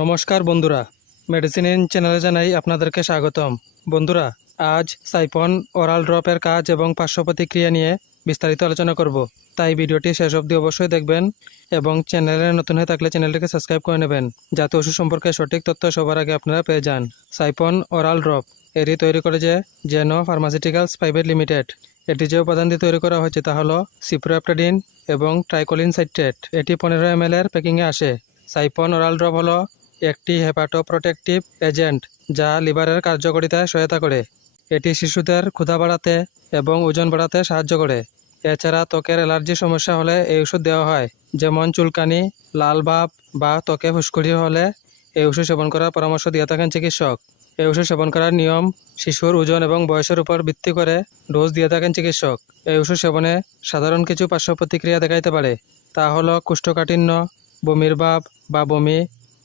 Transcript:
নমস্কার বন্ধুরা। Medicine in চ্যানেলে জানাই আপনাদেরকে স্বাগতম। বন্ধুরা, আজ সাইফন ওরাল ড্রপের কাজ এবং পার্শ্ব প্রতিক্রিয়া নিয়ে বিস্তারিত আলোচনা করব। তাই ভিডিওটি শেষ অবধি অবশ্যই দেখবেন এবং চ্যানেলে নতুন হয়ে থাকলে চ্যানেলটিকে সাবস্ক্রাইব করে নেবেন। যাতে ওষুধ সম্পর্কে সঠিক তথ্য সবার আগে আপনারা পেয়ে যান। সাইফন ওরাল ড্রপ এটি তৈরি করেছে জেনো ফার্মাসিউটিক্যালস প্রাইভেট লিমিটেড এটি যে উপাদান দিয়ে তৈরি করা হয়েছে তা হলো সিপ্রোপ্টাডিন এবং ট্রাইকোলিন সাইট্রেট এটি পনেরো এম এর প্যাকিংয়ে আসে। সাইফন ওরাল ড্রপ হলো একটি হেপাটোপ্রোটেকটিভ এজেন্ট যা লিভারের কার্যকারিতায় সহায়তা করে। এটি শিশুদের ক্ষুধা বাড়াতে এবং ওজন বাড়াতে সাহায্য করে। এছাড়া ত্বকের অ্যালার্জি সমস্যা হলে এই ওষুধ দেওয়া হয়, যেমন চুলকানি, লাল ভাব বা ত্বকে ফুসকুড়ি হলে এই ওষুধ সেবন করার পরামর্শ দিয়ে থাকেন চিকিৎসক। এই ওষুধ সেবন করার নিয়ম শিশুর ওজন এবং বয়সের উপর ভিত্তি করে ডোজ দিয়ে থাকেন চিকিৎসক। এই ওষুধ সেবনে সাধারণ কিছু পার্শ্ব প্রতিক্রিয়া দেখাইতে পারে, তা হলো কুষ্ঠকাঠিন্য, বমির ভাব বা বমি